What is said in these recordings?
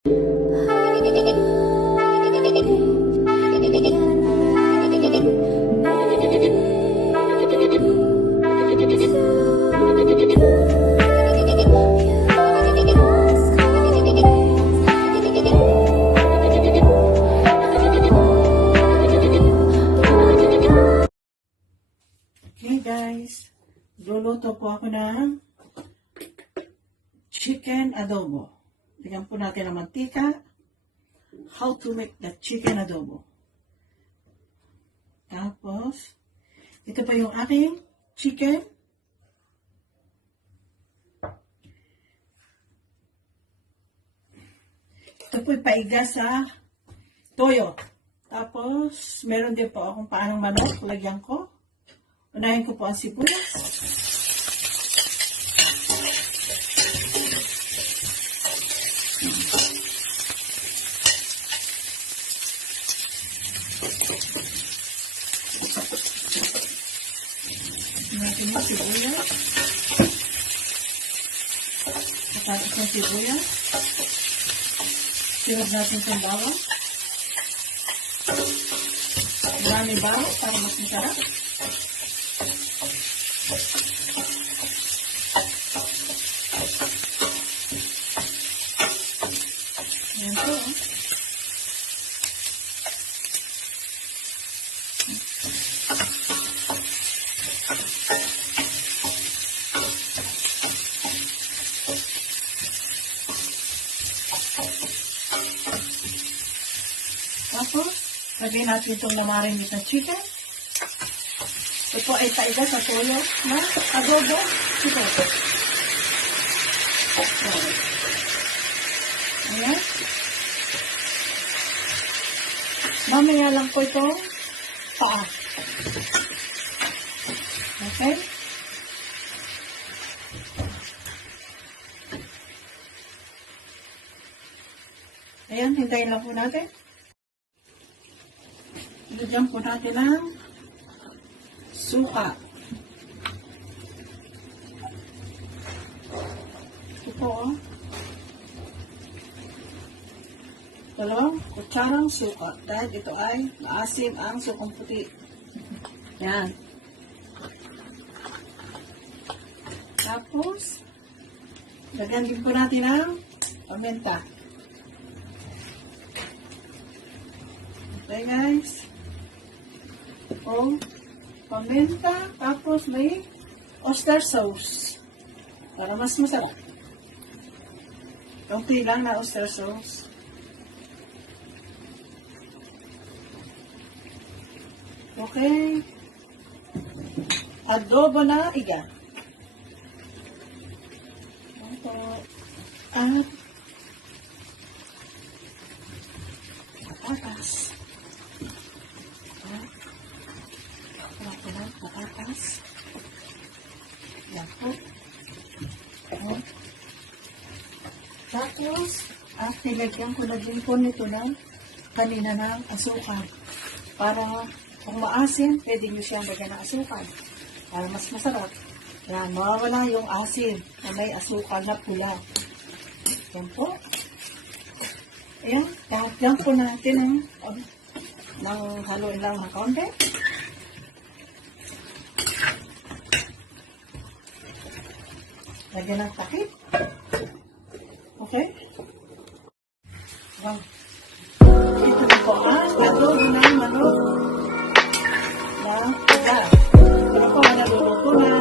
Okay guys, luluto po ako ng chicken adobo. Tignan po natin ang mantika. How to make the chicken adobo. Tapos, ito pa yung aking chicken. Ito po ipaiga sa toyo. Tapos, meron din po akong paanong manok. Lagyan ko. Unahin ko po ang sibuyas. Natin yung sibuyas. Patatas ng sibuyas. Sirap natin sa bawang. Marami bawang para mas masarap. Ayan po. Tapos, lagay natin itong namarinate na chicken. Ito ay taiga sa toyo na adobo chicken. Ayan. Mamaya lang po itong paa. Okay? Ayan, hintayin lang po natin. Ilagyan po natin ang suka. Ito po, oh. Dalawang kutsarang suka. Dahil ito ay maasim ang sukang puti. Yan. Tapos, lagyan din po natin ang paminta. Okay guys. O, paminta. Tapos may oyster sauce. Para mas masarap. Kaunti lang na oyster sauce. Okay. Adobo na iga. Ito. At patatas. Patatas. Yan po. Tapos, nilagyan ko na din po nito ng kanina ng asukal. Para kung maasim, pwede nyo siyang lagyan ng asukal. Para mas masarap. Yan, mawawala yung asim na may asukal na pula. Yan po. Ayan, lagyan po natin ng haluin lang ng kaunti. Lagyan ng takip. Okay? Wow. Ito na po ang adobo ng manok na iga. Ito po ang naluluto na.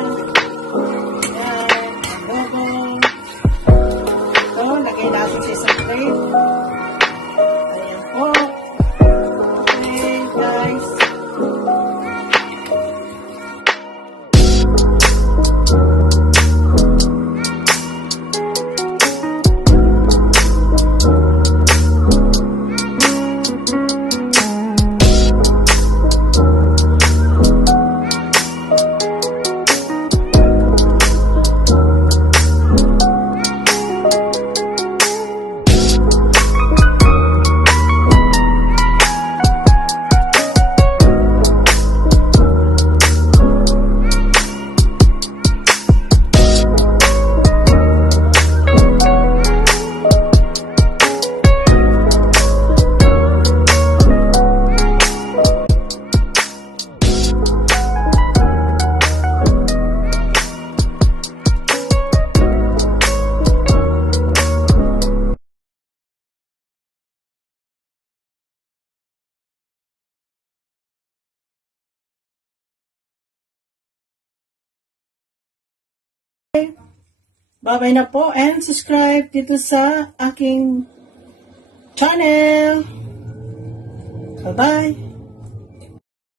Ayan, adobo. Ito, lagay natin sa isang plate. Ayan po. Okay, guys. Bye-bye na po and subscribe dito sa aking channel. Bye-bye.